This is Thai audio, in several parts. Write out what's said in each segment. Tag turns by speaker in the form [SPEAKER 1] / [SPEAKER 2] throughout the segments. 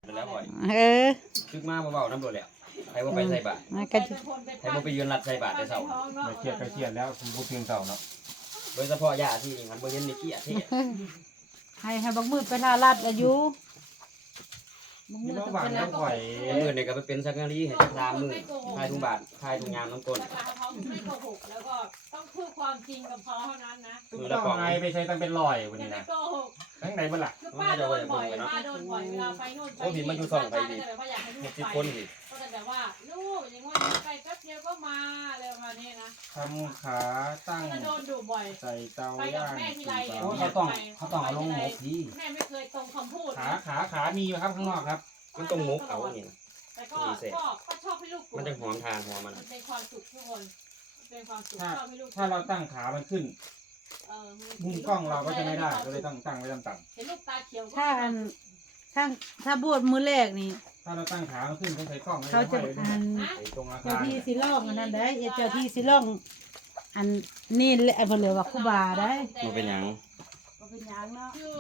[SPEAKER 1] แล้วบ่อย
[SPEAKER 2] ซึกมาเบาๆน้ำโดดแล้วใครว่าไปใส่บาตรใครว่าไปยืนรัดใส่บาตรได้เสา
[SPEAKER 1] ไม่เครียดก็เครียดแล้วคุณผู้พิมพ์เสาเนาะ
[SPEAKER 2] โดยเฉพาะยาที่มันบ่เห็นในขี้ที่
[SPEAKER 3] ให้บักมืดไปลาลัดอายุบักมื
[SPEAKER 1] นี่
[SPEAKER 3] ด
[SPEAKER 1] น้อง
[SPEAKER 3] จะ
[SPEAKER 1] หวา
[SPEAKER 3] เป็น น
[SPEAKER 1] น้องข่อย
[SPEAKER 2] มือเนี่ยก็ไปเป็นสักนาทีให้จักรามมือทายทุงบาททายทุงยามน้ำก้น
[SPEAKER 4] แต่เขาไม่โกหกแล้วก็ต้องพูดความจริงกับเขาเท่านั้นนะ
[SPEAKER 1] ต้องไงไปใช้ตั้งเป็นลอยวัน
[SPEAKER 4] อย่า
[SPEAKER 1] นี้
[SPEAKER 4] ไป
[SPEAKER 1] นะ
[SPEAKER 4] โกหก
[SPEAKER 1] ทั้งไหนบ้างล่ะ
[SPEAKER 4] คือป้าโดนบ่อยป้าโดนบ่อยเวลาไปโน่นไปนี่ป้าจะแบบว่าอยากให้ลูก
[SPEAKER 2] 60
[SPEAKER 4] ไป
[SPEAKER 2] คนสิ
[SPEAKER 4] ก็จะแบบว่าลูกอย่างว่าไปแป๊บเดียวก็มาอะไรประมาณนี้นะ
[SPEAKER 1] ทำขาตั้ง
[SPEAKER 4] ก็จะโดนดุบ่อย
[SPEAKER 1] ใส่เตา
[SPEAKER 4] ไปกั
[SPEAKER 1] ย่า
[SPEAKER 4] บ
[SPEAKER 1] ง
[SPEAKER 4] แม่ทีไรเนี่ย
[SPEAKER 2] เขาต้องเอาลงหมกดี
[SPEAKER 4] แม่ไม่เคยตรงคำพูด
[SPEAKER 1] ขามีอยู่ครับข้างนอกครับ
[SPEAKER 2] มันต้องหมกเอานี่นะ
[SPEAKER 4] แต่ก็ชอบให้ลูก
[SPEAKER 2] มันจะหอมทานหัวมัน
[SPEAKER 4] มันเป็นความสุขทุกคนเป็นความสุขชอบให้ลูก
[SPEAKER 1] ถ้าเราตั้งขามันขึ้นมุมกล้องเราก็จะไม่ได้ก็เลยต้องตั้งไว้ต่ำ
[SPEAKER 4] เห็นลูกตาเขียวก็
[SPEAKER 3] ถ้าบวชมือแรกนี่
[SPEAKER 1] ๆถ้าเราตั้งขามันขึ้นต้องใช้กล้อง
[SPEAKER 3] เขาจะ
[SPEAKER 1] ตรงอา
[SPEAKER 3] เจ้า
[SPEAKER 1] คาร
[SPEAKER 3] ที่สิล่องอันนั้นได้เจ้าที่สิล่องอันนี่แหละเพิ่นเรียกว่าครูบาได้
[SPEAKER 2] มันเป็นหยัง
[SPEAKER 3] บ่เป็นหยังเนาะ
[SPEAKER 4] คือ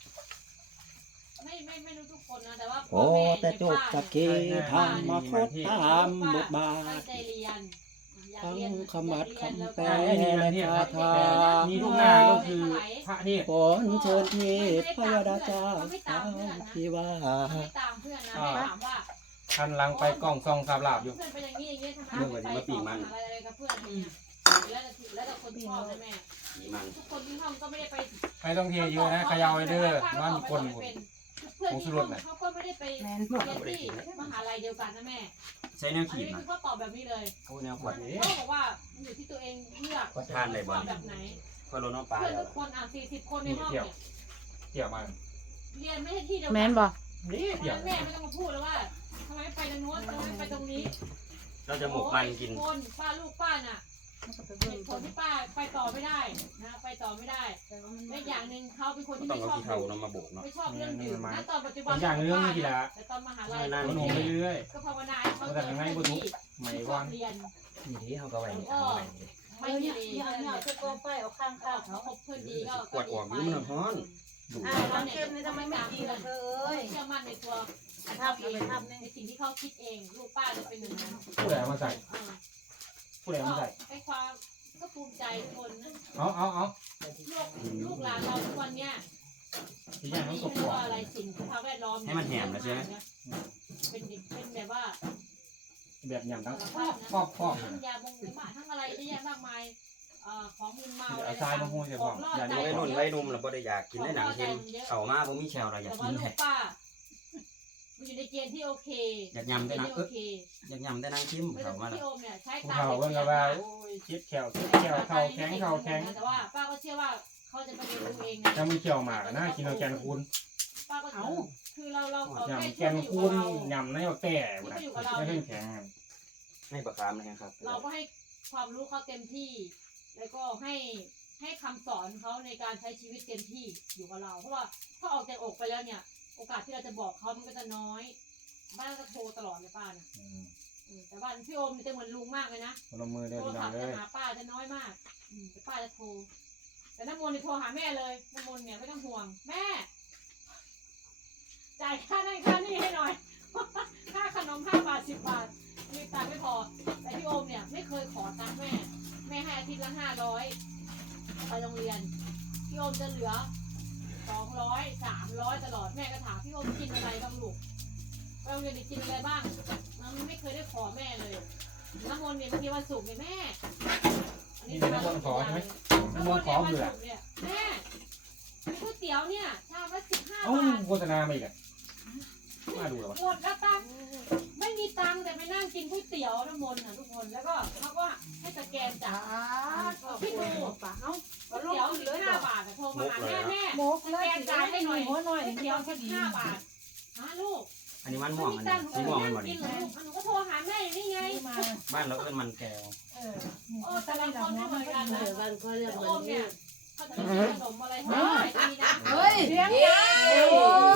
[SPEAKER 4] ไม่รู้ทุกคนนะแต่ว่า
[SPEAKER 5] โอ้แต่จบสักทีทำมาโคตรตามบทบา
[SPEAKER 4] ตั้ง
[SPEAKER 5] ท
[SPEAKER 4] ใจเรียนอยาก
[SPEAKER 5] ทั้ง
[SPEAKER 4] เรียน
[SPEAKER 5] คำบัดคำแปล
[SPEAKER 1] แต่นี่
[SPEAKER 5] และ
[SPEAKER 1] เนี่ย
[SPEAKER 5] คา
[SPEAKER 1] ครับ
[SPEAKER 5] ถา
[SPEAKER 1] มีลูกหน้าก็คือพระเทศ
[SPEAKER 5] ฝนเชิญเทพพยดาเจ้าที่ว่า
[SPEAKER 4] ไม่ตามเพื่อนนะไม่ถามว่า
[SPEAKER 1] ทันหลังไปกล้องซองสาบลาบอยู่
[SPEAKER 4] เพื่อนเป็นอย่างนี้อย่างนี้ทำไมไม่ไปต่ออะไรกับเพื่อนเนี่ยแล้วแต่คนชอบนะแม่
[SPEAKER 2] สีมัน
[SPEAKER 4] ทุกคนที่ห้องก็ไม่ได้ไป
[SPEAKER 1] ไม่ต้องเทเยอะนะขยาวไว้เด้อว่ามีคนหมด
[SPEAKER 4] เพื่อนที่ห้องเขาก็ไม่ได้ไป
[SPEAKER 3] แม่น
[SPEAKER 4] เรี
[SPEAKER 3] บ่
[SPEAKER 4] ยนที่มหาลัยเดียวกันนะแม่
[SPEAKER 2] ใช้แนว
[SPEAKER 4] อัน
[SPEAKER 2] ขีด
[SPEAKER 4] นี้
[SPEAKER 2] นะ
[SPEAKER 4] คือเขาตอบแบบนี้เลย
[SPEAKER 2] โอ้แนวขวดนี่
[SPEAKER 4] เขาบอกว่ามันอยู่ที่ตัวเองเลือก
[SPEAKER 2] ทานได้บ่
[SPEAKER 4] ชอบแบบไหน
[SPEAKER 2] ค่อยลดน้ำปลา
[SPEAKER 4] เพื่อน
[SPEAKER 2] แล้ว
[SPEAKER 4] ทุกคน40 คนในห้องเนี่ย
[SPEAKER 1] เที่ยวมา
[SPEAKER 4] เรียนไม่ใช่ที่เดียวกั
[SPEAKER 3] แม่นบ่
[SPEAKER 1] นี่
[SPEAKER 4] เพ
[SPEAKER 1] เที่ยว
[SPEAKER 4] ราะแม่ไม่ต้องมาพูดแล้วว่าทำไมไปตรงโน้นทำไมไปตรงนี้
[SPEAKER 2] เราจะหมกมันกิน
[SPEAKER 4] คนป้าลูกป้าน่ะเหตุผลที่ป้าไปต่อไม่ได้นะไปต่อไม่ได้และอย่างหนึ่งเขาเป็นคนที่
[SPEAKER 2] ต้อง
[SPEAKER 4] ไม่
[SPEAKER 2] เอา
[SPEAKER 4] ชอบ
[SPEAKER 2] ขี้เถ้านามาโบกเนาะ
[SPEAKER 4] ไม่ชอบเรื่องดื่มนะตอนปัจจุบัน
[SPEAKER 1] อย่างเรื่องนี้ละ
[SPEAKER 4] แต่ตอนมหาลัย
[SPEAKER 1] มันหงไปเรื่อย
[SPEAKER 4] ก็ภาวนาให้เขาเจอคนที่
[SPEAKER 1] ไม่
[SPEAKER 4] ชอ
[SPEAKER 1] ว่า
[SPEAKER 4] บเรียน
[SPEAKER 2] นี่ที่เขาก็ไว้นี่
[SPEAKER 4] ก็
[SPEAKER 2] เอาไว้
[SPEAKER 4] ไม่เกเร
[SPEAKER 3] เนี่ยเนี่ยจะก็ไปเอาข้าง
[SPEAKER 4] ก็เขาคบเพื่อนดีก็
[SPEAKER 2] กวดออกอยู่มันฮ้อนดู
[SPEAKER 3] น้ำเค็มนี่ทำไมไม่กินล่ะเธอเอ้ย
[SPEAKER 4] เชื่อมั่นในตัว
[SPEAKER 3] ทำเอาไปทำ
[SPEAKER 4] ในสิ่งที่เขาคิดเองลูกป้าจะเป็นหนึ่งนั้น
[SPEAKER 1] ผู้ใดมาใส่ผู้ใด
[SPEAKER 4] ก็
[SPEAKER 1] มาใส่
[SPEAKER 4] ให้ความก็ภูมิใจทุกคนนะ
[SPEAKER 1] เอา
[SPEAKER 4] ลูกหลานเราทุกวันเนี้ย
[SPEAKER 1] ที่ยังต้องส
[SPEAKER 4] ไม่
[SPEAKER 1] บ
[SPEAKER 4] รู้
[SPEAKER 1] หัว
[SPEAKER 4] ว่าอะไรสิ่งสภาพแวดล้อมเป็นเด็กเป็นแบบว่า
[SPEAKER 1] แบบยำทั้งครอบ
[SPEAKER 4] ทั้งยาบงยาบ้าทั้งอะไรเยอะแยะมากมายของมึนเมา
[SPEAKER 1] เอาทรายมาห้อยใส่บ่อย่า
[SPEAKER 2] ไว้นุ่นไว้นุ่มแล้วบ่ได้อยากกินได้หนังเค็มเข้ามาบ่มีแชวเราอยาก
[SPEAKER 4] แต่
[SPEAKER 2] กิ
[SPEAKER 4] ว่าน ลู
[SPEAKER 2] แท้
[SPEAKER 4] กป้ามันอยู่ในเกณฑ์ที่โอเค
[SPEAKER 2] อยากยำได้หนัง
[SPEAKER 4] โอเค
[SPEAKER 2] อยากยำได้หนังเค็ม
[SPEAKER 4] ไม่ต้
[SPEAKER 2] เข้า
[SPEAKER 4] อง
[SPEAKER 2] มาแล้ว
[SPEAKER 4] พี่โอมเนี่ยใช้
[SPEAKER 1] ผู้
[SPEAKER 4] ตา
[SPEAKER 1] เฒ่าเพิ่งก็ว่าโอ้ยเจ็บแขวเข่าแข็ง
[SPEAKER 4] แต่ว่าป้าก็เชื่อว่าเขาจะไปเรียนรู้เองนะ
[SPEAKER 1] ถ้าไม่เขียวหมากนะกินเอาแกนคูณ
[SPEAKER 4] ป้าก็เอาคือเราขอให้
[SPEAKER 1] ยำแกนคูณยำในเอาแต่ไม่เพิ่งแข็ง
[SPEAKER 2] ให้ประคามนะครับ
[SPEAKER 4] เราก็ให้ความรู้เขาเต็มที่ แล้วก็ให้คำสอนเขาในการใช้ชีวิตเต็มที่อยู่กับเรา เพราะว่าถ้าออกจากอกไปแล้วเนี่ย โอกาสที่เราจะบอกเขามันก็จะน้อยบ้านก็โทรตลอดเลยป้านะแต่บ้านพี่โอมจะเหมือนลุงมากเลยนะ
[SPEAKER 1] ลงมือเด้อ
[SPEAKER 4] โทร
[SPEAKER 1] พี่น้อ
[SPEAKER 4] ศั
[SPEAKER 1] ง
[SPEAKER 4] พท์
[SPEAKER 1] เล
[SPEAKER 4] จะ
[SPEAKER 1] ย
[SPEAKER 4] หาป้าจะน้อยมากแต่ป้าจะโทร แต่น้ำมนต์เนี่ยโทรหาแม่เลยน้ำมนต์เนี่ยไม่ต้องห่วงแม่จ่ายค่านั่นค่านี่ให้หน่อย ค่าขนม5 บาท 10 บาทมีตังค์ไม่พอแต่พี่โอมเนี่ยไม่เคยขอตังค์แม่ให้อาทิตย์ละ500ไปโรงเรียนพี่โอมจะเหลือ200 300ตลอดแม่ก็ถามพี่โอมกินอะไรบ้างลูกไปโรงเรียนกินอะไรบ้างมันไม่เคยได้ขอแม่เลยน้ำมนต์เนี่ยบางทีวันศุกร์เนี่ยแม่
[SPEAKER 1] นี่เป็นน้ำมันขอใช่ไหมน้ำมันขอเบื่อ
[SPEAKER 4] แม่ก๋วยเตี๋ยวเนี่ยชามละ15
[SPEAKER 1] เอ้า
[SPEAKER 4] บาท
[SPEAKER 1] โฆษณามาอีกอ่ะมาดูแล้ววะ
[SPEAKER 4] หมดแล้วตังค์ไม่มีตังค์แต่ไปนั่งกินก๋วยเตี๋ยวน้ำมนต์นะทุกคนแล้วก็เขาก็ให้สแกนจ่ายพี่ดูก๋วยเตี๋ยว15 บาทโทรมาหาแม่
[SPEAKER 3] โมกเลยสิให้หน่อยหัวหน่อย
[SPEAKER 4] ก๋วย
[SPEAKER 3] เดี
[SPEAKER 4] เตี๋
[SPEAKER 3] ย
[SPEAKER 4] ยว ว
[SPEAKER 3] ก็ดี
[SPEAKER 4] 15 บาทหาลูก
[SPEAKER 2] อันนี้มันม่
[SPEAKER 4] ไม่
[SPEAKER 2] วง
[SPEAKER 4] มี
[SPEAKER 2] อัน
[SPEAKER 4] ตั
[SPEAKER 2] นี้
[SPEAKER 4] งค์
[SPEAKER 2] สีม่วงมันบ่
[SPEAKER 4] กิ
[SPEAKER 2] นี่
[SPEAKER 4] นเหรอลูกหนูก็โทรหาแม่อยู่นี่ไง
[SPEAKER 2] บ้านเราเอิ้นมันแก้ว
[SPEAKER 4] โอ้แต่ละคนไม่เหมือนกันนะ
[SPEAKER 6] บ้านเขาเรียก
[SPEAKER 4] โอ
[SPEAKER 6] มัน
[SPEAKER 4] ม
[SPEAKER 6] นี่
[SPEAKER 4] เนี่ยเขาจะมีขนมอะไรให้ดีนะ
[SPEAKER 3] เฮ้ยเลี้ยงยาย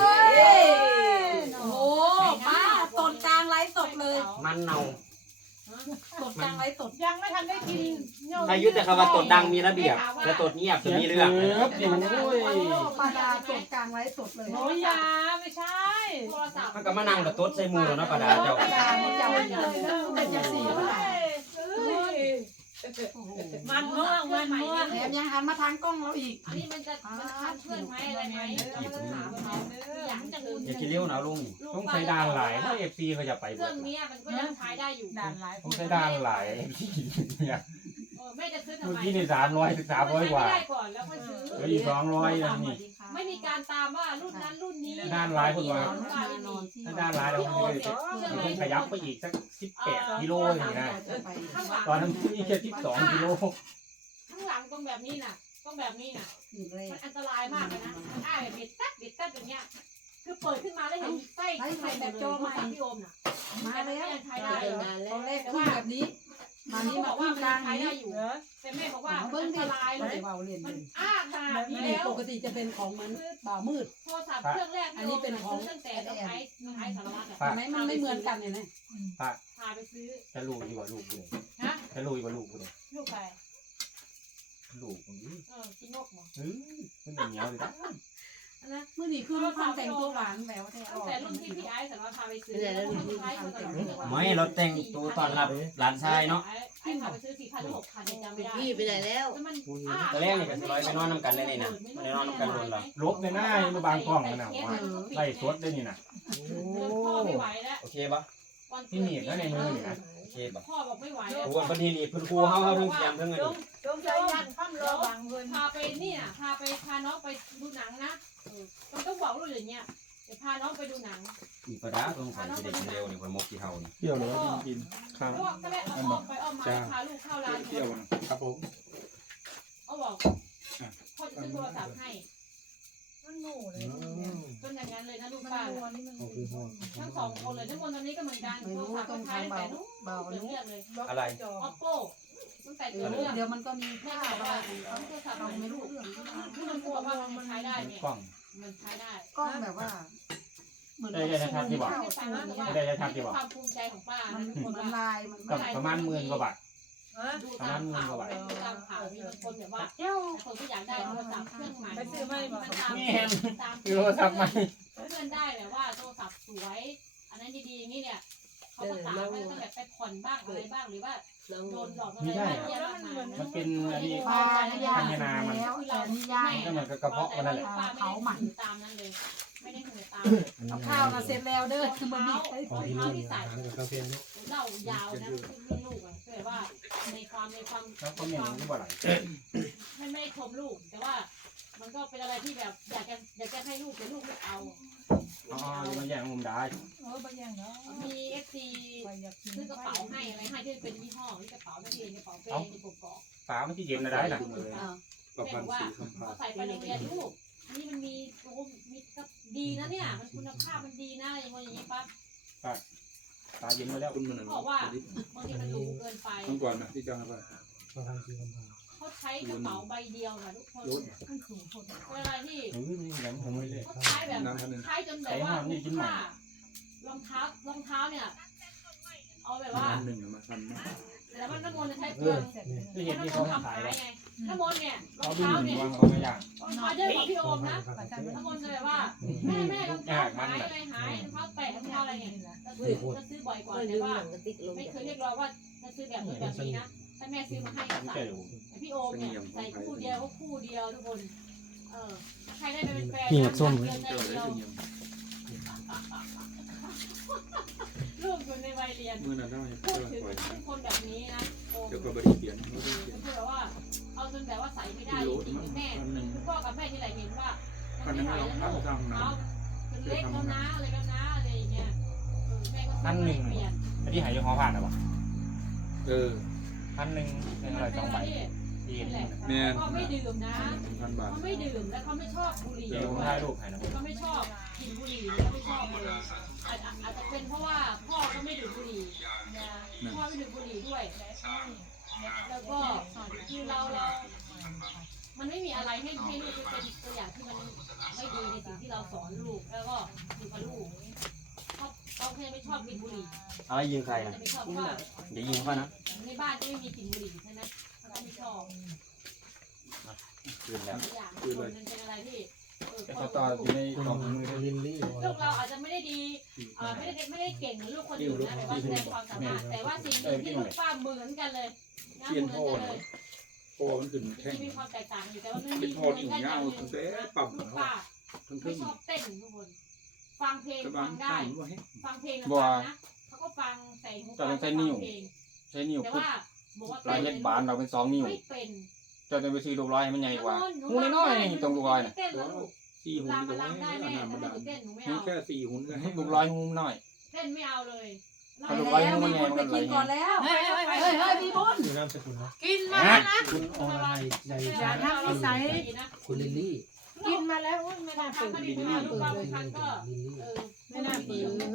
[SPEAKER 3] โอ้ป้าตนกลางไลฟ์สดเลย
[SPEAKER 2] มันเน่า
[SPEAKER 3] ตดกลางไรตด
[SPEAKER 4] ยังไม่ทันได้กิน
[SPEAKER 2] ใครยึดแต่คำว่าตดดังมีระเบียบแต่ตดเงียบจะมีเรื่อง
[SPEAKER 1] นี่มันโอ้ย
[SPEAKER 3] ปลาดาตดกลางไรตดเลย
[SPEAKER 4] โอ้ยยาไม่ใช่โทรศัพท์
[SPEAKER 2] มันก็มานั่งกับตดใส่มือเนาะปาดาเจ้า
[SPEAKER 3] ปลาดาเจ้าแต่จะสีปลาดา
[SPEAKER 4] มันม่วงมันม่วง
[SPEAKER 3] แถมยังหันมาทางกล้องเราอีก
[SPEAKER 4] อันนี้มันจะคัดเพื่อนไหมอะไรไหมถามเขาอย่างจะลืม
[SPEAKER 2] อย่าคิดเลี้ยวหนาวลุง
[SPEAKER 1] ต้องใช้ดานหลายถ้า FC เขาจะไป
[SPEAKER 4] เครื่องนี้มันก็ยังใช้ได้อยู่
[SPEAKER 3] ด่านไร
[SPEAKER 1] ต้องใช้ดานหลาย FC เนี่ย
[SPEAKER 4] แม่จะซื้อทำ
[SPEAKER 1] เมื่อ
[SPEAKER 4] ไม
[SPEAKER 1] กี้นี่300 กว่า
[SPEAKER 4] ได้ก่อนแล้วค่อยซื้อ
[SPEAKER 1] เหลืออีก200นะนี่
[SPEAKER 4] ไม่มีการตามว่ารุ่นนั้นรุ่นนี้
[SPEAKER 1] ด้านร้ายคนว่า
[SPEAKER 3] ที่
[SPEAKER 1] ถ้าด้านร้ายเราต้องขยับไปอีกสัก18 กิโลอย่างนี้นะ
[SPEAKER 4] ข้างหลัง
[SPEAKER 1] ตอนนั้นนี่แค่12 กิโล
[SPEAKER 4] ข้างหลังต้องแบบนี้น่ะต้องแบบนี้น่ะ
[SPEAKER 3] คือเลย
[SPEAKER 4] มันอันตรายมากเลยนะมันอ้ายแบบบิดตัดอย่างเงี้ยคือเปิดขึ้นมาแล้วเห็นไส้ข้างในแบบโจมาพี่โอมน่ะ
[SPEAKER 3] มาแล้ว
[SPEAKER 4] ใช้ได้
[SPEAKER 3] ตอนแรกขึ้นแบบนี้มานี้มาขึ้นกลาง
[SPEAKER 4] ใช้
[SPEAKER 3] นี้
[SPEAKER 4] ได้อยู่แต่แม่บอกว่า
[SPEAKER 3] เบิ้ง
[SPEAKER 4] อัน
[SPEAKER 3] ดิ
[SPEAKER 4] ตรายเลย
[SPEAKER 3] เบาเรียน
[SPEAKER 4] มันอ้าขนาดนี้แล้ว
[SPEAKER 3] ปกติจะเป็นของมันเบามืด
[SPEAKER 4] โทรศัพท์เครื่องแรกตั้งแต่น้องไอซ์สารวัตร
[SPEAKER 3] เห็นไหมมันไม่เหมือนกันเห็นไหม
[SPEAKER 4] พาไปซื้อ
[SPEAKER 1] จะรู้อยู่ว่าลูกกูเลย
[SPEAKER 4] ฮะ
[SPEAKER 1] จะรู้อยู่ว่าลูกกูเลย
[SPEAKER 4] ลูกไป
[SPEAKER 1] ลูกกูนี่
[SPEAKER 4] กินนกหมอ
[SPEAKER 1] มันเป็นเหนียวเลยจ้ะ
[SPEAKER 4] นะ
[SPEAKER 3] เมื่อนี้คือความแต่งตัวหวานแบบว่าแท้
[SPEAKER 4] ตั้งแต่รุ่นที่พี่ไอซ์สารวัตรพาไปซื้อ
[SPEAKER 2] ไม่รถแต่งตัวตอนรับหลานชายเนาะ
[SPEAKER 4] ไอ้พาไปซื้อ4,000 6,000จำไม่ได้
[SPEAKER 6] พี่ไปไหนแล้ว
[SPEAKER 2] ตอนแรกนี่ก็สิร้อยไปนอนน้ำกันได้เลยนะไม่ได้นอนน้ำกันโดนเรา
[SPEAKER 1] ลบในหน้ามาบางกล้องนะว่าไล่สดได้นี่นะ
[SPEAKER 4] พ่อไม่ไหวแล้ว
[SPEAKER 2] โอเคปะ
[SPEAKER 1] ที่หนีบแล้วในมือนี่นะ
[SPEAKER 2] โอเคปะ
[SPEAKER 4] พ่อบอกไม่ไหวแล้ว
[SPEAKER 2] โอ้วันพอดีนี่คุณครูเฮาเพิ่งเตรียมเพิ่งเงิน
[SPEAKER 6] จงใจยันข้ามระวังเงิน
[SPEAKER 4] พาไปเนี่ยพาน้องไปดูหนังนะต้องบอกลูกอย่างเงี้ยจะพาน้องไปดูหนัง
[SPEAKER 2] อีกประดาต้องขอจะได้เร็วนี่คนมกกี่เท่านี่
[SPEAKER 5] เที่ยวเลยกินข้าว
[SPEAKER 4] ก็ก็เลยอ้อมไปอ้อมมาพาลูกเข้าร้าน
[SPEAKER 5] เที่ยวครับผม
[SPEAKER 4] เขาบอกพ่อจะซื้อโทรศัพท์ให้
[SPEAKER 6] มันหนูเลย
[SPEAKER 4] เป็นอย่างนั้นเลยนะลูกป้า
[SPEAKER 6] นี่มัน
[SPEAKER 4] ทั้งสองคนเลยทั้งคนตอนนี้ก็เหมือนกันโทรศัพท์ก็ใช้ตั้งแต่นู้น
[SPEAKER 3] เบา
[SPEAKER 4] เรื่องเลือกเลย
[SPEAKER 2] อะไร
[SPEAKER 4] oppo ตั้งแต่เรื่อง
[SPEAKER 3] เดี๋ยวมันก็มี
[SPEAKER 4] แม่
[SPEAKER 3] ค่า
[SPEAKER 4] บอก
[SPEAKER 3] อะไร
[SPEAKER 4] ว่าโทรศัพท์
[SPEAKER 3] เรา
[SPEAKER 4] มัน
[SPEAKER 3] ไม่
[SPEAKER 4] ไม่
[SPEAKER 3] รู้
[SPEAKER 4] รู้
[SPEAKER 3] เรื่อง
[SPEAKER 4] ที่มันพูดว่ามันใช้ได้เนี่ย
[SPEAKER 1] กล้อง
[SPEAKER 4] มันใช้ได้
[SPEAKER 3] กล้องแบบว่าเหมือน
[SPEAKER 1] ได้ชัดที่บอก
[SPEAKER 4] ไม่ฟังนะแต่ว่า
[SPEAKER 1] ได้ชัดที่บอก
[SPEAKER 4] ความภูมิใจของป้า
[SPEAKER 3] มั
[SPEAKER 4] นะ
[SPEAKER 3] น
[SPEAKER 4] ทุกคน
[SPEAKER 3] มัน
[SPEAKER 4] ว่า
[SPEAKER 3] ลายมัน
[SPEAKER 1] กับประมาณ10,000 กว่าบาท
[SPEAKER 4] ดูตามข่าวดูตามข่าวมีบางคนแบบว่าคนที่อยากได้โทรศัพท์เครื่องใหม่มันตาม
[SPEAKER 1] คือโทรศัพท์ใหม่
[SPEAKER 4] เพื่อนได้แบบว่าโทรศัพท์สวย อันนั้นดีๆอย่างนี้เนี่ยเขาก็ตามว่าต้องแบบไปผ่อนบ้างอะไรบ้างหรือว่าโดนหลอกอะไรบ้างเนี่ย
[SPEAKER 1] มันเป็นอันนี้
[SPEAKER 3] ปลาเนี่ย
[SPEAKER 1] พันนามัน
[SPEAKER 3] แล้วแต่นี่ยาก
[SPEAKER 1] ก็เหมือนกับกระเพาะมันนั่นแหละ
[SPEAKER 4] เขาหมั่นตามนั้นเลย ไม่ได้หือตาม
[SPEAKER 3] เอาข้าวมาเสร็จแล้วเด้อคือมันมี
[SPEAKER 4] รองเท้าที่ใส่
[SPEAKER 5] กาแฟเนี่ย
[SPEAKER 4] เล่ายาวนะลูกอ่ะแต่ว่าในความ
[SPEAKER 1] แล้วก็เหม็นที่บ่ไหล
[SPEAKER 4] ไม่ได้ชมลูก แต่ว่า มันก็เป็นอะไรที่แบบอยากจะให้ลูกแต่ลูกไม่เอา
[SPEAKER 1] อ๋อมันแย่งมุมได้
[SPEAKER 6] บางอย่างเนาะ
[SPEAKER 4] มีเอฟซีซื้อกระเป๋าให้อะไรให้ที่เป็นยี่ห้อนี่กระเป๋านักเรียนกระเป๋าเป้ในกระเป๋า
[SPEAKER 1] ฝามันที่เย็นนะได้นะ
[SPEAKER 5] ประพันธ์สีคำ
[SPEAKER 4] พ
[SPEAKER 5] พา
[SPEAKER 4] อใส่ไปโรงเรียนลูกอันนี้มันมีโอ้มีก็ดีนะเนี่ย มันคุณภาพมันดีนะอย่างงี้อย่างงี้ปั๊บ
[SPEAKER 1] ฝาเย็นมาแล้ว
[SPEAKER 5] คุณมัน
[SPEAKER 4] บอกว่าบางทีมันหรูเกินไป
[SPEAKER 5] ต้องก่อนนะที่จะให้ไป
[SPEAKER 6] ประพันธ์สีคำพา
[SPEAKER 4] เขาใช้กระเป๋าใบเดียวนะทุกคน
[SPEAKER 5] รถ
[SPEAKER 6] มันสูงโคตร
[SPEAKER 4] เวลาที่
[SPEAKER 1] นี่แหลมผมไม่เลย
[SPEAKER 4] เขาใช้แบบใช้จนแบบว่าค่ารองเท้าเนี่ย เอาแบบว่า
[SPEAKER 5] หนึ่งมาทำนะ
[SPEAKER 4] แล้วมันน้ำมนต์จะใช้เปลือง
[SPEAKER 1] ที่เห็น
[SPEAKER 4] น้ำม
[SPEAKER 1] ที่
[SPEAKER 4] น
[SPEAKER 1] เขา
[SPEAKER 4] ต์ทำ
[SPEAKER 1] ขาย
[SPEAKER 4] ขาย
[SPEAKER 1] แล้ว
[SPEAKER 4] ไงน้ำมนต์เนี่ยรอ
[SPEAKER 1] เขา
[SPEAKER 4] ง
[SPEAKER 1] ดู
[SPEAKER 4] เท้า
[SPEAKER 1] หนึ่
[SPEAKER 4] เนี่ย
[SPEAKER 1] งวางเขาไม่อย่าง
[SPEAKER 4] ขายเยอะกว่าพี่โอมนะน้ำมนต์เลยว่าแม่รองเท้าหายอะไรหายรองเท้าแตะรองเท้าอะไรเนี่ยจะซื้อบ่อยกว่าแต่ว่าไม่เคยเรียกร้องว่าจะซื้อแบบนี้แบบนี้นะถ้าแม่ซื้อมาให้ก็ใส่ แต่พี่โอมเนี่ยใส่คู่เดียวก็คู่เดียวทุกคน ใครได้ไปเป็นแฟนนี่กับส้มเลยลูกอยู่ในวัยเรียน
[SPEAKER 5] เมื่อนั้นได้
[SPEAKER 4] พูดถึงคนแบบนี้นะโอม
[SPEAKER 5] เดี๋ยวก็บริเปลี่ยน
[SPEAKER 4] มันคือแบบว่า เอาจนแบบว่าใส่ไม่ได้จริงๆแม่คุณพ่อกับแม่ที่ไหนเห็นว่ามันไม่ไหวแล้วลูกเขาเป็นเล็กแล้วนะอะไรแล้วนะอะไรอย่างเงี้ยแม่ก็ซื้อเปลี่ยน
[SPEAKER 1] อันนี้หายยังหอผ่านหรอวะ
[SPEAKER 2] 1,000
[SPEAKER 1] 1,000อะไร2 ใบที่เห็น
[SPEAKER 4] ก็ไม่ดื่มนะ
[SPEAKER 5] 1,000 บาท
[SPEAKER 4] เขาไม่ดื่มและเขาไม่ชอบบุหรี่
[SPEAKER 1] เดี๋ยวผมถ่ายรูปให้นะ
[SPEAKER 4] เขาไม่ชอบกินบุหรี่เขาไม่ชอบเลยอาจจะเป็นเพราะว่าพ่อก็ไม่ดื่มบุหรี่พ่อไม่ดื่มบุหรี่ด้วย แล้วก็คือเรามันไม่มีอะไรให้ลูกเป็นตัวอย่างที่มันไม่ดีในสิ่งที่เราสอนลูกแล้วก็อยู่กับลูกเขาแค่ไม่ชอบกินบุหรี่
[SPEAKER 2] อะไรยิงใคร
[SPEAKER 4] เขา
[SPEAKER 2] นะ
[SPEAKER 4] จะไม่ชอบว่า
[SPEAKER 2] เดี๋ยวยิงเขานะ
[SPEAKER 4] ในบ้านก็ไม่มีกลิ่นบุหรี่ใช่ไหมเขาก็ไม่ชอบ
[SPEAKER 2] คืนแล้ว
[SPEAKER 4] อย่างคนมันเป็นอะไรที่
[SPEAKER 1] แต่เขาต่ออยู่ในกล่องมือด้วย
[SPEAKER 6] ลินลี่
[SPEAKER 4] ลูกเราอาจจะไม่ได้ดีไม่ได้เก่งเหมือนลูกคนอื่นนะแต่ว่าแสดงความสามารถแต่ว่าสิ่งหนึ่งที่ลูกป้าเหมือนกันเลยนะเหมือนกันเลย
[SPEAKER 7] โอ้มันขึ้นแท่ง
[SPEAKER 4] ที่มีความแตกต่างอยู่แต่ว่าไม่มี
[SPEAKER 7] เป็นพอดิ่งยาวตั้งแต่ปั๊ม
[SPEAKER 4] ลูกป้า
[SPEAKER 7] ทั้ง
[SPEAKER 4] ไม่
[SPEAKER 7] ทึ่ง
[SPEAKER 4] ชอบเต้นทุกคน ฟังเพลง
[SPEAKER 7] กระบั
[SPEAKER 4] ฟั
[SPEAKER 7] ง
[SPEAKER 4] งได้
[SPEAKER 7] ตั้งว่าให้
[SPEAKER 4] ฟังเพลงนะฟังนะเขาก็ฟังใส่หูฟังฟังเพลง
[SPEAKER 1] ใช้นิ้ว
[SPEAKER 4] แต่
[SPEAKER 1] พุด
[SPEAKER 4] ว่าบอกว่า
[SPEAKER 1] ปลายเล็กบานเราเป็น2 นิ้ว
[SPEAKER 4] ไม่เป็น
[SPEAKER 1] เจ้าจะไปซื้อลูกร้อยให้มันใหญ่กว่าหูน้อยๆตรงลูกร้อยน่ะ
[SPEAKER 4] เต้นแล้วลูก
[SPEAKER 7] สี่หุ่น
[SPEAKER 4] ลา
[SPEAKER 7] ก็
[SPEAKER 4] มา
[SPEAKER 7] ไม่
[SPEAKER 4] ลำได้
[SPEAKER 7] อา
[SPEAKER 4] แม่
[SPEAKER 7] หาร
[SPEAKER 4] แต่
[SPEAKER 7] มา
[SPEAKER 4] ถ้า
[SPEAKER 7] ดัน
[SPEAKER 4] เต้นหนูไม่
[SPEAKER 7] มี
[SPEAKER 4] เอา
[SPEAKER 7] แค่4หุ่นก็ให้
[SPEAKER 1] ลูกร้อยหูน้อย
[SPEAKER 4] เต้นไม่เอาเลย
[SPEAKER 1] เอาลูกร้อยหูมันใหญ่มัน
[SPEAKER 3] กินก่อนแล้วเฮ้ยมีบุญ
[SPEAKER 6] อยู่นามสกุลนะ
[SPEAKER 3] กินมาแล้วนะ
[SPEAKER 6] คุณอรไทยใจ
[SPEAKER 3] อย่าทำนิสัย
[SPEAKER 6] คุณลินลี่
[SPEAKER 3] กินมาแล้วไม่
[SPEAKER 4] บา
[SPEAKER 3] น่าง
[SPEAKER 4] ครั้
[SPEAKER 3] เปิ
[SPEAKER 4] ง
[SPEAKER 3] ด
[SPEAKER 4] ก็ดีบางครั้งก็
[SPEAKER 6] ลินลี่
[SPEAKER 3] ไม่น่าเปิดเลย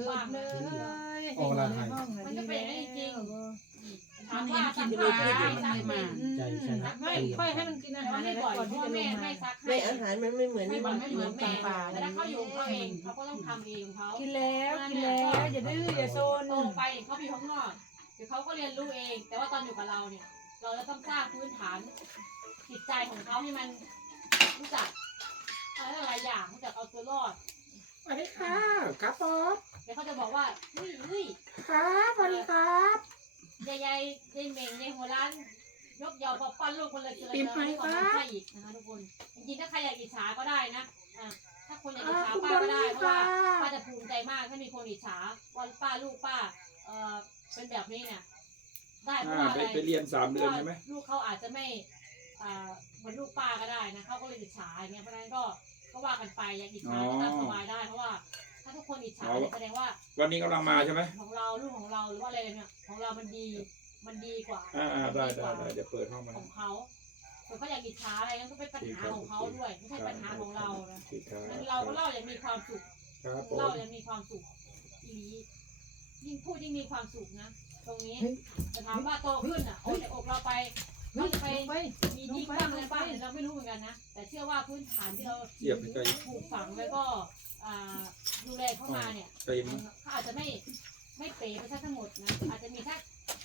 [SPEAKER 4] มันจะเป็นอย่างนี้จริงถาม
[SPEAKER 3] มัน
[SPEAKER 4] ว่า
[SPEAKER 3] เห็น
[SPEAKER 4] ซั
[SPEAKER 3] กิ
[SPEAKER 4] ก
[SPEAKER 3] น
[SPEAKER 4] ผ้า
[SPEAKER 3] เลย
[SPEAKER 4] ซัก
[SPEAKER 3] มันเลย
[SPEAKER 4] เป็น
[SPEAKER 3] มา
[SPEAKER 6] ใจชนะ
[SPEAKER 3] ไม่ค่อยให้มันกินอาหาร
[SPEAKER 4] ไม่
[SPEAKER 3] อะไร
[SPEAKER 4] บ่อย
[SPEAKER 3] ก่อน
[SPEAKER 4] เพ
[SPEAKER 3] ที่
[SPEAKER 4] ราะ
[SPEAKER 3] จะล
[SPEAKER 4] แม่
[SPEAKER 3] งมา
[SPEAKER 4] ไม่ซัก
[SPEAKER 8] ไม่อาหารมันไม่เหมือน
[SPEAKER 4] ไม่
[SPEAKER 8] นี่
[SPEAKER 4] เหมื
[SPEAKER 8] มั
[SPEAKER 4] อน
[SPEAKER 8] น
[SPEAKER 4] แม่แต่ถ้าเขาอยู่ของเขาเองเขาก็ต้องทำเองของเขา
[SPEAKER 3] กินแล้วอย่าดื้ออย่าโซน
[SPEAKER 4] โตไปเขาไปข้างนอกเดี๋ยวเขาก็เรียนรู้เอง แต่ว่าตอนอยู่กับเราเนี่ย เราจะต้องสร้างพื้นฐานจิตใจของเขาให้มันรู้จักอะไรหลายอย่างรู้จักเอาตัวรอด
[SPEAKER 7] สวัสดีค่ะครับป๊อป
[SPEAKER 4] เดี๋ยวเขาจะบอกว่าเฮ้ย
[SPEAKER 7] ครับสวัสดีครับ
[SPEAKER 4] ยายเหม่งยายหัวร้านยกยอพอปั้นลูกคนเลยเลยไม่ขอมันใช่อีกนะคะทุกคนจริงๆถ้าใครอยากอิจฉาก็ได้นะถ้าคนอยากอิจฉาป้าก็ได้เพราะว่าป้าจะภูมิใจมากถ้ามีคนอิจฉาวันป้าลูกป้าเป็นแบบนี้เนี่ยได้เพราะว่าอะไร
[SPEAKER 7] ไปเรียน3 เดือนใช่ไหม
[SPEAKER 4] ลูกเขาอาจจะไม่เหมือนลูกป้าก็ได้นะเขาก็เลยอิจฉาอย่างเงี้ยเพราะฉะนั้นก็ว่ากันไปอยากอิจฉาก็ตามสบายได้เพราะว่าถ้าทุกคนอิจฉาแสดงว่า
[SPEAKER 7] วันนี้กำลังมาใช่ไหม
[SPEAKER 4] ของเราลูกของเราหรือว่าอะไรเนี่ยของเรามันดีกว่า
[SPEAKER 7] ได้เดี๋ยวเปิดห้องมา
[SPEAKER 4] ของเขาเขาอยากอิจฉาอะไรนั่นก็เป็นปัญหาของเขาด้วยไม่ใช่ปัญหาของเรานะเราก็เล่าอย่างมีความสุข
[SPEAKER 7] ครับผม
[SPEAKER 4] เล่าอย่างมีความสุขทีนี้ยิ่งพูดยิ่งมีความสุขนะตรงนี้แต่ถามว่าโตขึ้นอ่ะโอ้ยอกเราไปเราจะไปมียิ่งบ้างอะไรบ้างเราไม่รู้เหมือนกันนะแต่เชื่อว่าพื้นฐานที่เรา
[SPEAKER 7] เสียบไปไกล
[SPEAKER 4] ปลูกฝังแล้วก็ดูแลเข้ามาเนี่ย
[SPEAKER 7] เต็ม
[SPEAKER 4] เขาอาจจะไม่เป๋ไปซะทั้งหมดนะอาจจะมีแค่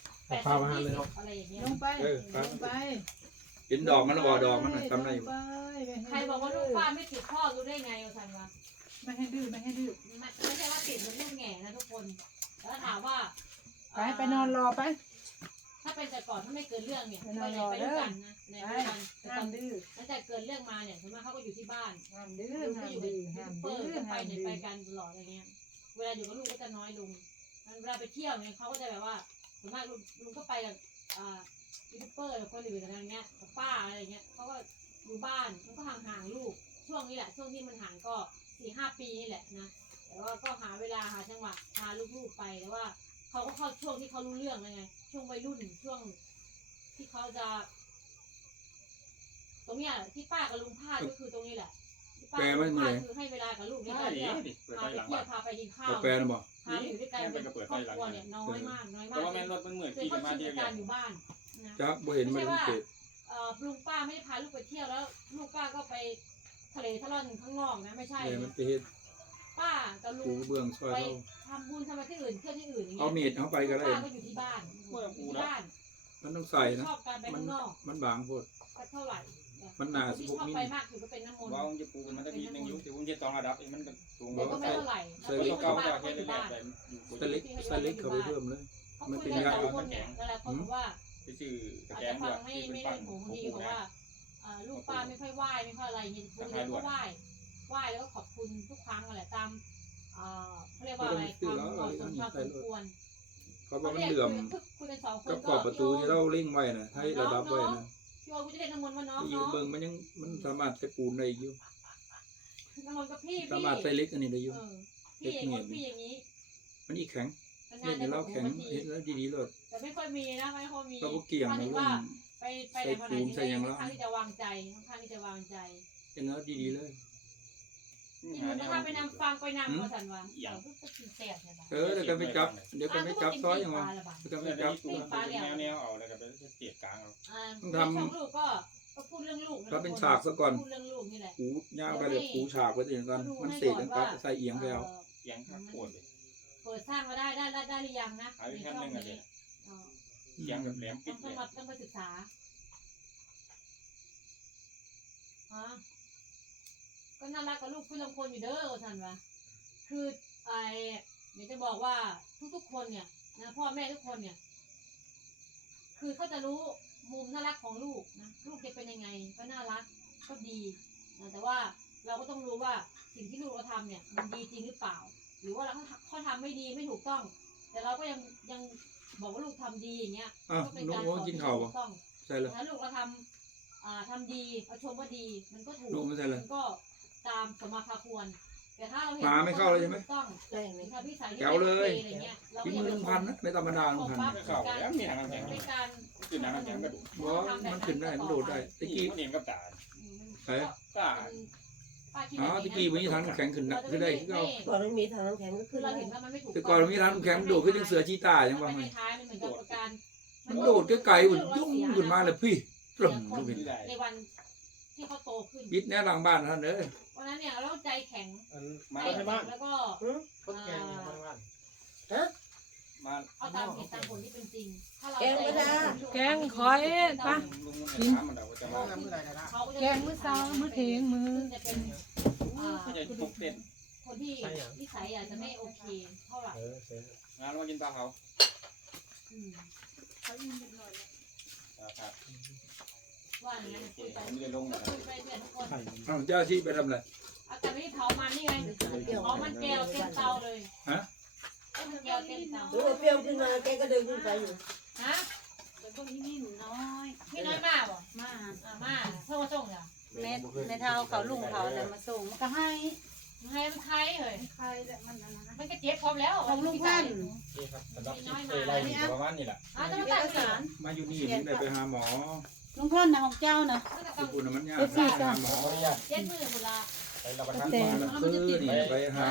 [SPEAKER 4] 80-20อะไรอย่างเงี้ย
[SPEAKER 3] ลงไปลงไป
[SPEAKER 7] เห็นดอกมันบ่ดอกมันทำได้อยู่
[SPEAKER 4] ใครบอกว่าลูกป้าไม่ติดพ่อรู้ได้ไงวะสันวะ
[SPEAKER 3] ไม่ให้ดื้อไม่ให้ดื้อ
[SPEAKER 4] ไม่ใช่ว่าติดเหมือนลูกแง่นะทุกคนแล้วถามว่า
[SPEAKER 3] ไปนอนรอไป
[SPEAKER 4] ถ้าเป็นแต่ก่อนถ้าไม่เกิดเรื่องเนี่ยไปไหนไปด้วยกันนะในด้วยกันแต่ต
[SPEAKER 3] ห้า
[SPEAKER 4] อ
[SPEAKER 3] ม
[SPEAKER 4] น
[SPEAKER 3] ดื้อ
[SPEAKER 4] ตั้งแต่เกิดเรื่องมาเนี่ยส่วนมากเขาก็อยู่ที่บ้าน
[SPEAKER 3] ห้ามดื้อ
[SPEAKER 4] ลูก
[SPEAKER 3] ห้า
[SPEAKER 4] ก็
[SPEAKER 3] ม
[SPEAKER 4] อยู่
[SPEAKER 3] ดื้อ
[SPEAKER 4] กับ
[SPEAKER 3] ห้าม
[SPEAKER 4] เปิ
[SPEAKER 3] ดื้
[SPEAKER 4] ด
[SPEAKER 3] อ
[SPEAKER 4] ไป
[SPEAKER 3] ห้าม
[SPEAKER 4] ไหน
[SPEAKER 3] ดื้
[SPEAKER 4] ไป
[SPEAKER 3] อ
[SPEAKER 4] กันตลอดอะไรเงี้ยเวลาอยู่กับลูกก็จะน้อยลงเวลาไปเที่ยวเนี่ยเขาก็จะแบบว่าส่วนมากลุงก็ไปกับยูทูบเบอร์กับคนอื่นอะไรเงี้ยกับป้าอะไรเงี้ยเขาก็อยู่บ้านมันก็ห่างๆลูกช่วงนี้แหละช่วงที่มันห่างก็4-5 ปีนี่แหละนะแต่ว่าก็หาเวลาหาจังหวะพาลูกๆไปแต่ว่าเขาก็เข้าช่วงที่เขารู้เรื่องเลยไงช่วงวัยรุ่นช่วงที่เขาจะตรงเนี้ยที่ป้ากับลุงพลาดก็คือตรงนี้แหละที่ป้ากับลุงพลาดคือให้เวลากับลูกในการที่พาไปเที่ยวพาไปกินข้าว
[SPEAKER 7] แปลนะบ่
[SPEAKER 4] พาไปอยู่ด้วยกันเป็นครอบครัวเนี่ยน้อยมากน้อย
[SPEAKER 1] เพ
[SPEAKER 4] มาก
[SPEAKER 1] ราะว่าแม่นรถมันเหมือน
[SPEAKER 4] คือ
[SPEAKER 1] ขี่
[SPEAKER 4] เขา
[SPEAKER 1] มา
[SPEAKER 4] ชิน
[SPEAKER 1] เดีย
[SPEAKER 4] กับ
[SPEAKER 1] ว
[SPEAKER 4] การอยู่บ้านนะ
[SPEAKER 7] จักบ่เห็นมันเกิด
[SPEAKER 4] ลุงป้าไม่ได้พาลูกไปเที่ยวแล้วลูกป้าก็ไปทะเลทะเลาะข้างนอกนะไม่ใช่
[SPEAKER 7] เลยมันไปเฮ็ด
[SPEAKER 4] ป้ากับลุ
[SPEAKER 7] ปู
[SPEAKER 4] ง
[SPEAKER 7] เบื้องซอย
[SPEAKER 4] ไป
[SPEAKER 7] เรา
[SPEAKER 4] ทำบุญทำอะไรที่อื่นเที่ยวที่อื่นอย่างเงี้ย
[SPEAKER 7] เอามีดเอาไปก็ได้
[SPEAKER 4] ป้าก็อยู่ที่บ้านอยู่ที่บ้าน
[SPEAKER 7] มันต้องใส่นะ
[SPEAKER 4] ชอบการไป
[SPEAKER 7] มั
[SPEAKER 4] ข้างนอก
[SPEAKER 7] มันบางโพด
[SPEAKER 4] ก็เท่าไหร่
[SPEAKER 7] มันหนา
[SPEAKER 4] ที่
[SPEAKER 7] 16
[SPEAKER 4] ชอบ
[SPEAKER 7] มิล
[SPEAKER 4] ไปมากคือก็เป็นน้ำมนต์
[SPEAKER 1] ว่ามันจะปูมันจะมีหนึ่งยุคที่ผมจะต้องระดับมันก็สูง
[SPEAKER 4] แต่ก็ไม่เท่าไหร่
[SPEAKER 7] ใส่
[SPEAKER 4] แล้ว
[SPEAKER 7] เล็ก
[SPEAKER 4] ที่
[SPEAKER 1] เก่า
[SPEAKER 4] บ้าน
[SPEAKER 1] จาก
[SPEAKER 4] ก็
[SPEAKER 1] แค่
[SPEAKER 4] อยู่
[SPEAKER 1] แร
[SPEAKER 4] บ้าก น
[SPEAKER 1] แต่อยู่
[SPEAKER 7] ใส่เล็กเข้าไปเพิ่มเลย
[SPEAKER 4] เขาคุยกัน2 คนเนี่ยแล้วเขาบอกว่า
[SPEAKER 1] ไปซื้อกระ
[SPEAKER 4] อาจ
[SPEAKER 1] แก
[SPEAKER 4] จะ
[SPEAKER 1] ง
[SPEAKER 4] ฟั
[SPEAKER 1] ด้ว
[SPEAKER 4] ง
[SPEAKER 1] ย
[SPEAKER 4] ไม่
[SPEAKER 1] ที่เป็น
[SPEAKER 4] ไม่
[SPEAKER 1] ปั้
[SPEAKER 4] ได้
[SPEAKER 1] น
[SPEAKER 4] หูบางทีบอกว่าลูกป้าไม่ค่อยไหว้ไม่ค่อยอะไรอย่างเงี้ยบางทีก็ไหว้แล้วก็ขอบคุณทุกครั้งอะไรตามเขาเรียกว่าอะไรความเหมาะสมความสมควร
[SPEAKER 7] เขาบอกมันเหลื่อม
[SPEAKER 4] คุยกัน2 คน
[SPEAKER 7] กับขอบประตูที่เราเล่งไว้นะให้ระดับไว้นะ
[SPEAKER 4] พี่โอกูจะเรียกน้ำมนต์ว่าน้อง
[SPEAKER 7] ที่ยืนเบิ่งมันยังมันสามารถใช้ปูนได้อยู่
[SPEAKER 4] น้ำมนต์กับพี่
[SPEAKER 7] สามารถใช้เล็กอันนี้ได้อยู่
[SPEAKER 4] พี่อย่างนี้พี่อย่างนี้
[SPEAKER 7] มันอีกแข็ง
[SPEAKER 4] นาน
[SPEAKER 7] เนี่ย
[SPEAKER 4] ๆ
[SPEAKER 7] เดี๋
[SPEAKER 4] จะ
[SPEAKER 7] ยวเรา
[SPEAKER 4] บอก
[SPEAKER 7] แข็ง
[SPEAKER 4] บางที
[SPEAKER 7] เห็นแล้วดีๆเลย
[SPEAKER 4] แต่ไม่ค่อยมีนะไม่ค่อยมี
[SPEAKER 7] เราก็เกี่ยง
[SPEAKER 4] ห
[SPEAKER 7] มา
[SPEAKER 4] ถึง
[SPEAKER 7] เรื่อ
[SPEAKER 4] ว่าง ไปไหนมาไหนนี่
[SPEAKER 7] ใส่อย่างละ
[SPEAKER 4] ค่อนข้างที่จะวางใจค่อนข้างที่จะวางใจ
[SPEAKER 7] เห็นแล้วดีๆเลย
[SPEAKER 4] กินหมูกระทะไปนำฟังไปนำมาสันวะเดี๋ยวก็กินแซ่บเนี่ย
[SPEAKER 7] เดี๋ยวก็ไม่จับเดี๋ยวก็ไม่จับซอยอย่างวะเดี๋ยวก็ไม่
[SPEAKER 1] จะ
[SPEAKER 7] จับ
[SPEAKER 1] มีปูแนวเอาแล้วก็ไปเสียบกลางเอา
[SPEAKER 4] ทำลูกก็พูดเรื่องลูก
[SPEAKER 7] ถ้าเป็นฉากซะก่อน
[SPEAKER 4] พูดเรื่องลูกนี่แหละ
[SPEAKER 7] ปูย่างไปเลยปูฉากไว้ถึงกันมันเสกกันกับใส่เอียงไปเอา
[SPEAKER 1] เอียงข้างปวดเลย
[SPEAKER 4] เปิดสร้างมาได้หรือยังนะในช่องนี้
[SPEAKER 7] เสียงแบบแหลมปิด
[SPEAKER 4] ต้
[SPEAKER 7] เล
[SPEAKER 4] อง
[SPEAKER 7] ย
[SPEAKER 4] มาต้องไปศึกษาก็น่ารักกับลูกพี่ลำคนอยู่เด้อท่านวะคือเดี๋ยวจะบอกว่าทุกๆคนเนี่ยนะพ่อแม่ทุกคนเนี่ยคือเขาจะรู้มุมน่ารักของลูกนะลูกจะเป็นยังไงก็น่ารักก็ดีนะแต่ว่าเราก็ต้องรู้ว่าสิ่งที่ลูกเราทำเนี่ยมันดีจริงหรือเปล่า หรือว่าเขาทำไม่ดีไม่ถูกต้อง แต่เราก็ยังบอกว่าลูกทำดีอย่างเงี้ย
[SPEAKER 7] อ้าว
[SPEAKER 4] ก็เป็น
[SPEAKER 7] ลูก
[SPEAKER 4] การ
[SPEAKER 7] โอ้กินข้าว
[SPEAKER 4] ถู
[SPEAKER 7] ป่ะ
[SPEAKER 4] กต้อง
[SPEAKER 7] ใช่เลย
[SPEAKER 4] ถ้าลูกเราทำดีเราชมว่าดีมันก็ถูก
[SPEAKER 7] ลูกไม่ใช่เลย
[SPEAKER 4] มันก็ตามสมมาพาควร แต่ถ้าเราเห็น
[SPEAKER 7] หมาไม่เข้าเลยใช่ไหม
[SPEAKER 4] ถูกต้องถ้าพี่สาย
[SPEAKER 7] แจ๋วเลย
[SPEAKER 4] อะไรเงี้ยเรา
[SPEAKER 7] กิ
[SPEAKER 4] ก็
[SPEAKER 7] น
[SPEAKER 4] อย่า
[SPEAKER 7] ลุง
[SPEAKER 4] ไป
[SPEAKER 7] พันธุ์นะไม่ธรรมดาลุงพันธุ์
[SPEAKER 8] เข้าแล้วมีหางน้ำแข็ง
[SPEAKER 4] เป็นการ
[SPEAKER 8] ขึ้นหางน้ำแข็งกระดูก
[SPEAKER 7] บอกว่ามันขึ้นได้มันโดดได้ตะกี้
[SPEAKER 8] มันเห็นกับตา
[SPEAKER 7] ใช่
[SPEAKER 8] กล้า
[SPEAKER 7] อ๋อตะกี้วันนี้ทางน้ำแข็งขึ้นนะขึ้นได้ที่เรา
[SPEAKER 9] ก่อนไม่มีทางน้ำแข็งก็
[SPEAKER 4] คื
[SPEAKER 9] ขึ้
[SPEAKER 4] อน เรา
[SPEAKER 9] ได้
[SPEAKER 4] เห็นว่ามันไม่ถูก
[SPEAKER 7] แต่ก่อนมีทางน้ำแข็งโดดขึ้นยังเสือชีตายังว่า
[SPEAKER 4] มัน
[SPEAKER 7] ไง
[SPEAKER 4] ท้ายมันเหมือนกับการ
[SPEAKER 7] มันโดดไกลๆหุ่นยุ่งขึ้นมาเลยพี่ปลุ่มลูกเห็น
[SPEAKER 4] ในวันที่เขาโตขึ้น
[SPEAKER 7] วิทย์แน่หลังบ้านท่านเด้อ
[SPEAKER 4] วันนั้นเนี่ยเราใจแข็ง
[SPEAKER 8] มา
[SPEAKER 4] ใจ
[SPEAKER 8] ให้บ้าน
[SPEAKER 4] แล้วก็
[SPEAKER 6] คนแก่อยู่บ้าน
[SPEAKER 8] มา
[SPEAKER 4] เอาตามเหตุตามผลที่เป็นจริง ถ้าเรา
[SPEAKER 9] แกงไม่ได้
[SPEAKER 3] แกงขอยปะ
[SPEAKER 8] ลุงมันถามมันเดาว่าจะมา
[SPEAKER 3] แกงมื้อเช้ามื้อเที่ยงมื้อ
[SPEAKER 4] จะเป็น
[SPEAKER 8] เขาจะทุกเต้น
[SPEAKER 4] คนที่นิสัยอาจจะไม่โอเคเท่าไหร่
[SPEAKER 8] งานเรามากินปลาเผา
[SPEAKER 4] อืมเขายืนเป็นรอย
[SPEAKER 8] ครับ
[SPEAKER 4] ว่าอย่างนั้นคุยไป
[SPEAKER 8] ไม่ได้ลง
[SPEAKER 4] ก็
[SPEAKER 8] นะ
[SPEAKER 4] คุยไปเพื่อนทุกคน
[SPEAKER 7] อ้าวเจ้าที่ไปทำอะไร
[SPEAKER 4] เอาแต่ไม่ได้เผามันนี่ไงเผามันแก้วเต็มเตาเลย
[SPEAKER 7] ฮะ
[SPEAKER 4] เอามันแก้วเต็มเตา
[SPEAKER 9] โอ้เปรี้ยวขึ้นมาแกก็เดินขึ้นไปอยู่
[SPEAKER 4] ฮะ
[SPEAKER 3] พวกนี้นี่น้อย
[SPEAKER 4] พี่น้อยมากบ่
[SPEAKER 3] มา
[SPEAKER 4] มาเท่าส่งเหรอ
[SPEAKER 3] แม่เท่าเขาลุงเขาแต่มาส่งก็ให้
[SPEAKER 4] ให้มันใครเอ่ย
[SPEAKER 3] ใครแต่มันนะ
[SPEAKER 4] มันก็เจ็บพร้อมแล้ว
[SPEAKER 3] ของลุงพันธุ์
[SPEAKER 8] นี่ครับสำหรับคลิปเคยไล่อยู่ประมาณนี้แหละ
[SPEAKER 4] อ้าวจะ
[SPEAKER 3] เอ
[SPEAKER 4] มาตัด
[SPEAKER 3] กสาร
[SPEAKER 7] มาอยู่นี่นี่ได้ไปหาหมอ
[SPEAKER 3] ลุงพันธุ์นะของเจ้านะ
[SPEAKER 7] ที่คุณน่ะมันยาก
[SPEAKER 3] เอฟซี
[SPEAKER 7] ไป
[SPEAKER 3] จ้ะ
[SPEAKER 7] หาหมอ
[SPEAKER 8] ขออนุญาต
[SPEAKER 4] เจ็ดมือหมดละ
[SPEAKER 8] ไปรับประทาน
[SPEAKER 3] แต่
[SPEAKER 8] มา
[SPEAKER 7] คือนี่ไปหา